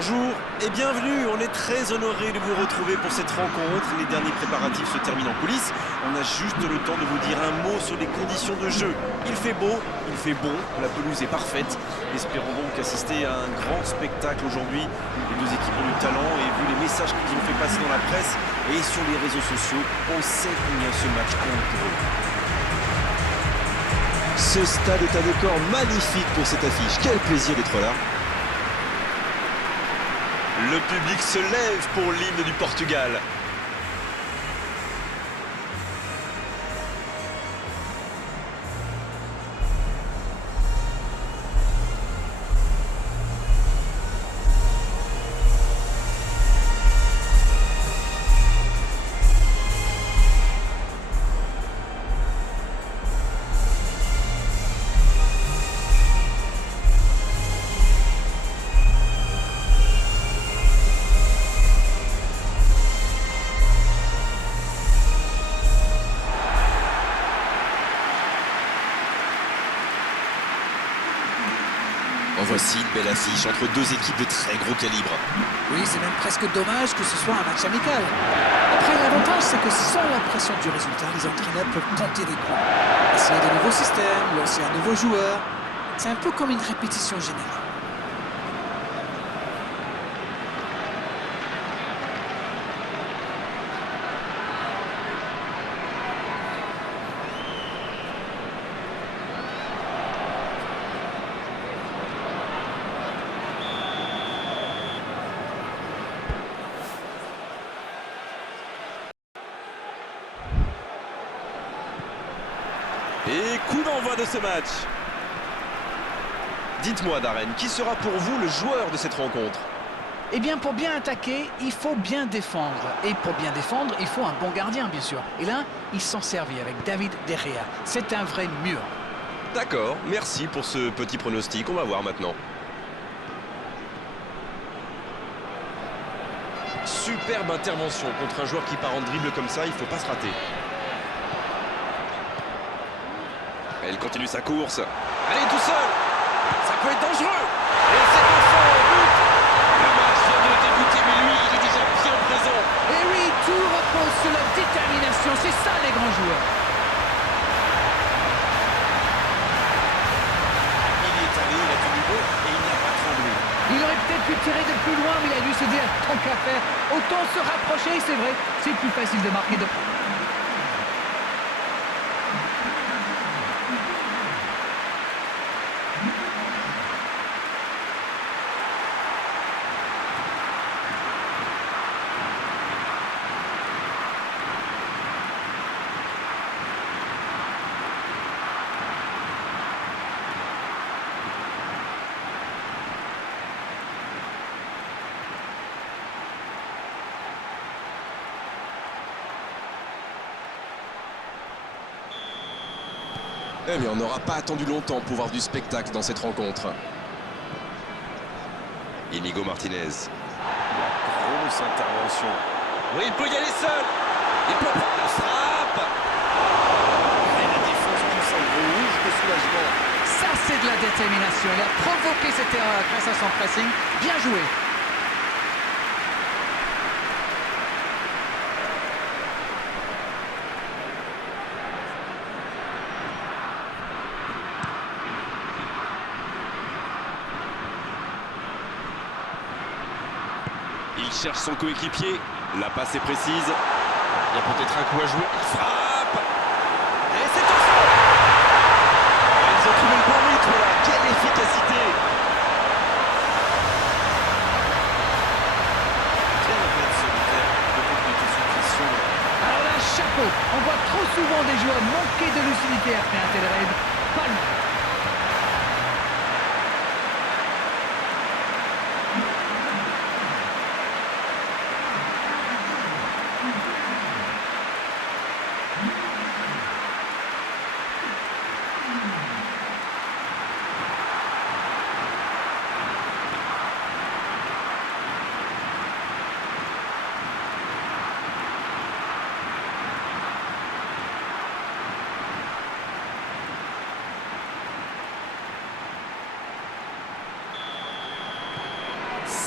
Bonjour et bienvenue, on est très honoré de vous retrouver pour cette rencontre. Les derniers préparatifs se terminent en coulisses. On a juste le temps de vous dire un mot sur les conditions de jeu. Il fait beau, il fait bon, la pelouse est parfaite. Espérons donc assister à un grand spectacle aujourd'hui. Les deux équipes ont du talent et vu les messages qu'ils ont fait passer dans la presse et sur les réseaux sociaux, on sait combien ce match compte pour eux. Ce stade est un décor magnifique pour cette affiche. Quel plaisir d'être là. Le public se lève pour l'hymne du Portugal. En voici une belle affiche entre deux équipes de très gros calibre. Oui, c'est même presque dommage que ce soit un match amical. Après, l'avantage, c'est que sans la pression du résultat, les entraîneurs peuvent tenter des coups. Essayer de nouveaux systèmes, lancer un nouveau joueur. C'est un peu comme une répétition générale. Et coup d'envoi de ce match. Dites-moi Darren, qui sera pour vous le joueur de cette rencontre? Eh bien, pour bien attaquer, il faut bien défendre. Et pour bien défendre, il faut un bon gardien, bien sûr. Et là, ils s'en servi avec David De Gea. C'est un vrai mur. D'accord, merci pour ce petit pronostic, on va voir maintenant. Superbe intervention contre un joueur qui part en dribble comme ça, il ne faut pas se rater. Elle continue sa course. Allez, tout seul. Ça peut être dangereux. Et c'est au fond, au but. Le match vient de débuter, mais lui, il est déjà bien présent. Et oui, tout repose sur la détermination. C'est ça, les grands joueurs. Il y est allé, il a du niveau et il n'a pas tremblé. Il aurait peut-être pu tirer de plus loin, mais il a dû se dire, tant qu'à faire, autant se rapprocher, c'est vrai. C'est plus facile de marquer de... Eh bien, on n'aura pas attendu longtemps pour voir du spectacle dans cette rencontre. Inigo Martinez. Grosse intervention. Oui, il peut y aller seul. Il peut prendre la frappe. Et la défense pousse un gros rouge de soulagement. Ça, c'est de la détermination. Il a provoqué cette erreur grâce à son pressing. Bien joué. Il cherche son coéquipier. La passe est précise. Il y a peut-être un coup à jouer. Il frappe. Et c'est au fond. Ils ont trouvé le bon rythme là. Quelle efficacité. Quel bête solitaire de compléter sous pression. Alors là, chapeau. On voit trop souvent des joueurs manquer de lucidité après un tel raid. Pas lui.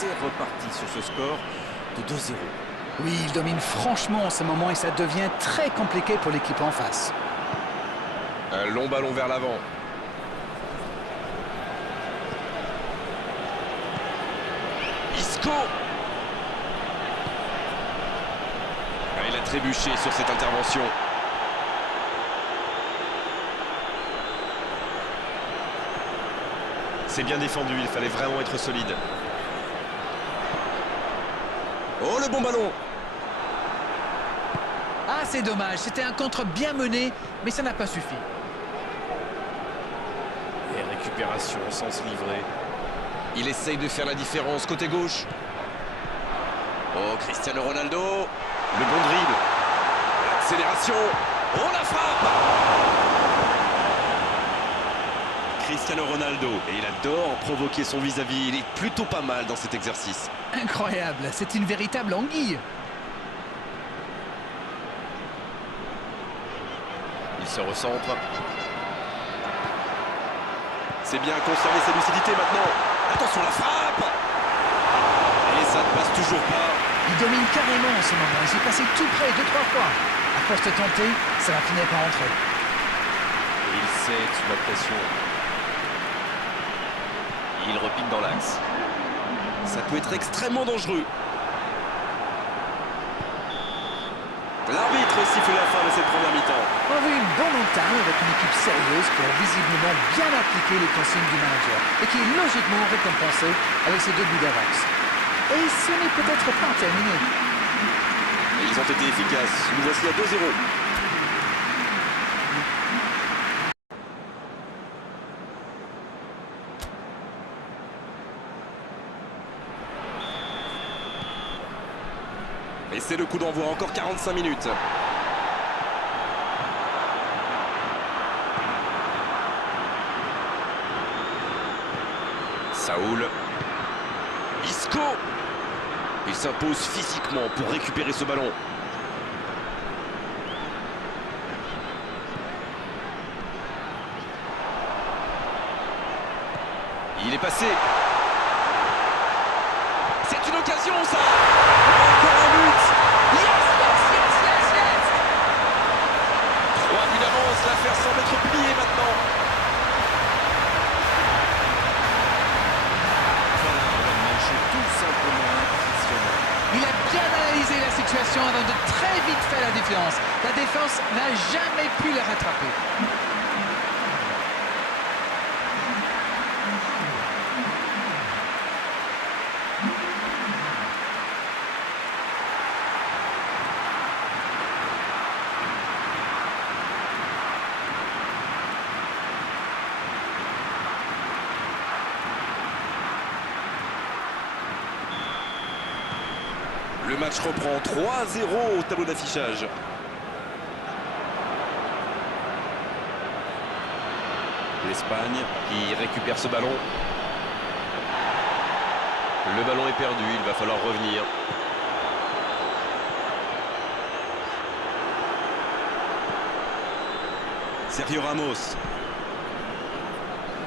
c'est reparti sur ce score de 2-0. Oui, il domine franchement en ce moment et ça devient très compliqué pour l'équipe en face. Un long ballon vers l'avant. Isco. Il a trébuché sur cette intervention. C'est bien défendu, il fallait vraiment être solide. Oh, le bon ballon. Ah, c'est dommage, c'était un contre bien mené, mais ça n'a pas suffi. Et récupération sans se livrer. Il essaye de faire la différence côté gauche. Oh, Cristiano Ronaldo. Le bon dribble. L'accélération. Oh, la frappe. Cristiano Ronaldo. Et il adore provoquer son vis-à-vis. Il est plutôt pas mal dans cet exercice. Incroyable, c'est une véritable anguille. Il se recentre. C'est bien conserver sa lucidité maintenant. Attention la frappe. Et ça ne passe toujours pas. Il domine carrément en ce moment, il s'est passé tout près 2-3 fois. À force de tenter, ça va finir par entrer. Et il cède sous la pression. Il repique dans l'axe. Ça peut être extrêmement dangereux. L'arbitre siffle la fin de cette première mi-temps. On a vu une bonne entame avec une équipe sérieuse qui a visiblement bien appliqué les consignes du manager et qui est logiquement récompensée avec ses 2 buts d'avance. Et ce n'est peut-être pas terminé. Et ils ont été efficaces. Nous voici à 2-0. Et c'est le coup d'envoi, encore 45 minutes. Saoul. Isco. Il s'impose physiquement pour récupérer ce ballon. Il est passé. C'est une occasion, ça. Encore un but. Yes, yes, yes, yes, yes. 3 buts d'avance, l'affaire semble être pliée maintenant. Voilà, un match tout simplement impressionnant. Il a bien analysé la situation avant de très vite faire la différence. La défense n'a jamais pu la rattraper. Le match reprend 3-0 au tableau d'affichage. L'Espagne qui récupère ce ballon. Le ballon est perdu, il va falloir revenir. Sergio Ramos.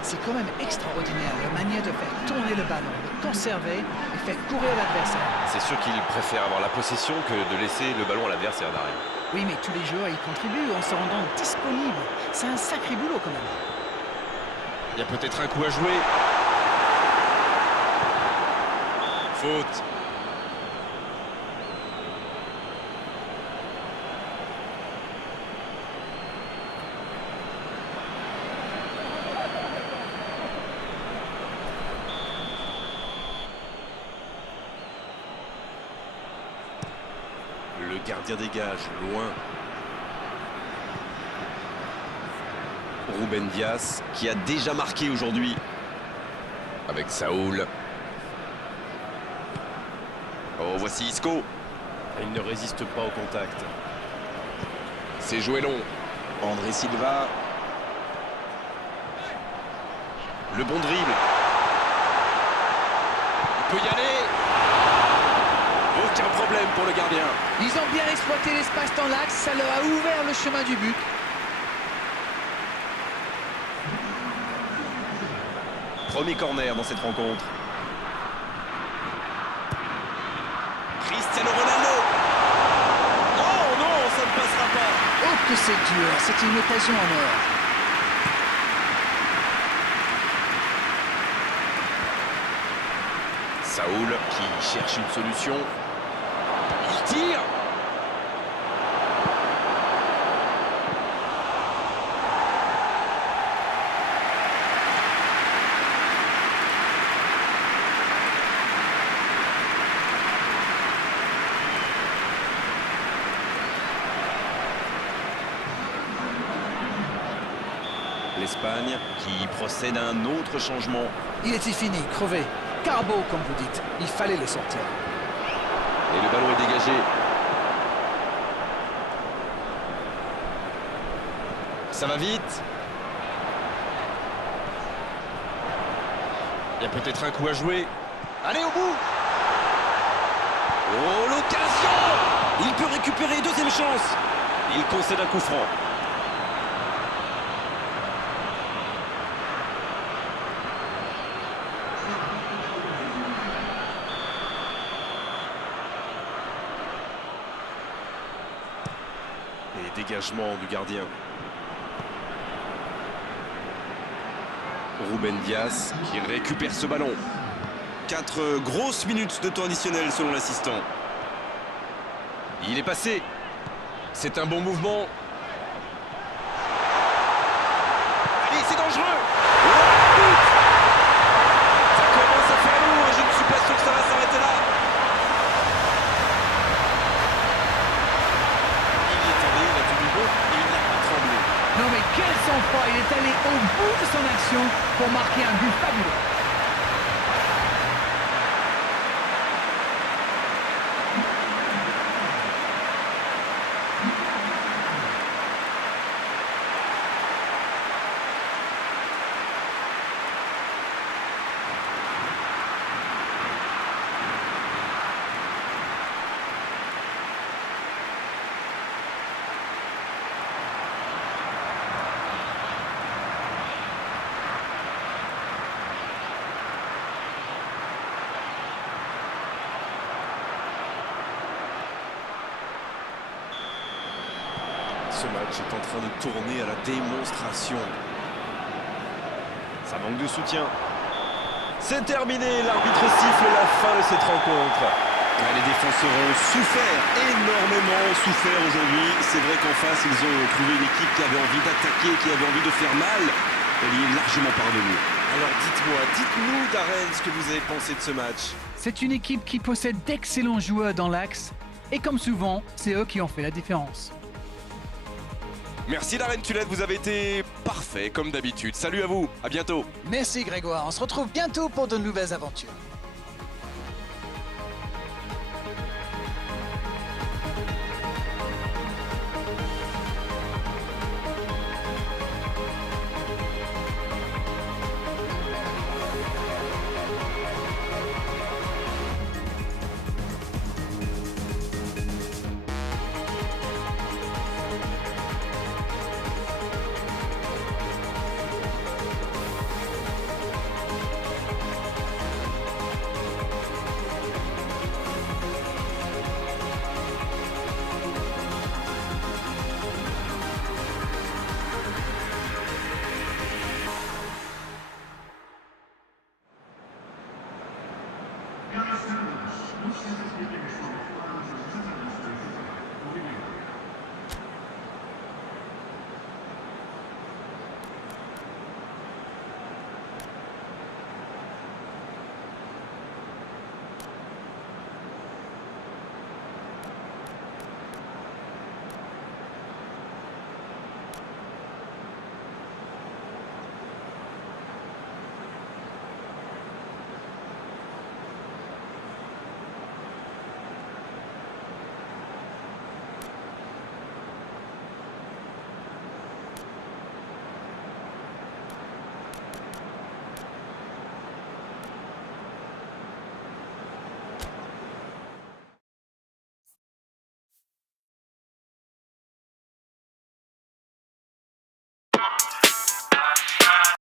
C'est quand même extraordinaire la manière de faire tourner le ballon, de conserver et faire courir l'adversaire. C'est sûr qu'il préfère avoir la possession que de laisser le ballon à l'adversaire d'arrière. Oui, mais tous les joueurs y contribuent en se rendant disponibles. C'est un sacré boulot quand même. Il y a peut-être un coup à jouer. Faute. Le gardien dégage, loin. Ruben Dias, qui a déjà marqué aujourd'hui. Avec Saoul. Oh, voici Isco. Il ne résiste pas au contact. C'est joué long. André Silva. Le bon dribble. Il peut y aller. Aucun problème pour le gardien. Ils ont bien exploité l'espace dans l'axe, ça leur a ouvert le chemin du but. Premier corner dans cette rencontre. Cristiano Ronaldo. Oh non, ça ne passera pas. Oh que c'est dur, c'était une occasion en or. Saoul qui cherche une solution. Il tire. L'Espagne qui procède à un autre changement. Il était fini, crevé. Carbo, comme vous dites. Il fallait le sortir. Et le ballon est dégagé. Ça va vite. Il y a peut-être un coup à jouer. Allez au bout. Oh, l'occasion. Il peut récupérer, deuxième chance. Il concède un coup franc. Et dégagement du gardien. Ruben Dias qui récupère ce ballon. 4 grosses minutes de temps additionnel selon l'assistant. Il est passé. C'est un bon mouvement. Et c'est dangereux. Ça commence à faire lourd et je ne suis pas sûr que ça va s'arrêter là. Il y est allé, il a tenu bon et il n'a pas tremblé. Non mais quel sang-froid. Il est allé au bout de son action pour marquer un but fabuleux. Ce match est en train de tourner à la démonstration. Ça manque de soutien. C'est terminé, l'arbitre siffle la fin de cette rencontre. Les défenseurs ont souffert, énormément souffert aujourd'hui. C'est vrai qu'en face, ils ont trouvé une équipe qui avait envie d'attaquer, qui avait envie de faire mal. Elle y est largement parvenue. Alors dites-nous Darren ce que vous avez pensé de ce match. C'est une équipe qui possède d'excellents joueurs dans l'axe. Et comme souvent, c'est eux qui ont fait la différence. Merci Darren Tulette, vous avez été parfait comme d'habitude. Salut à vous, à bientôt. Merci Grégoire, on se retrouve bientôt pour de nouvelles aventures.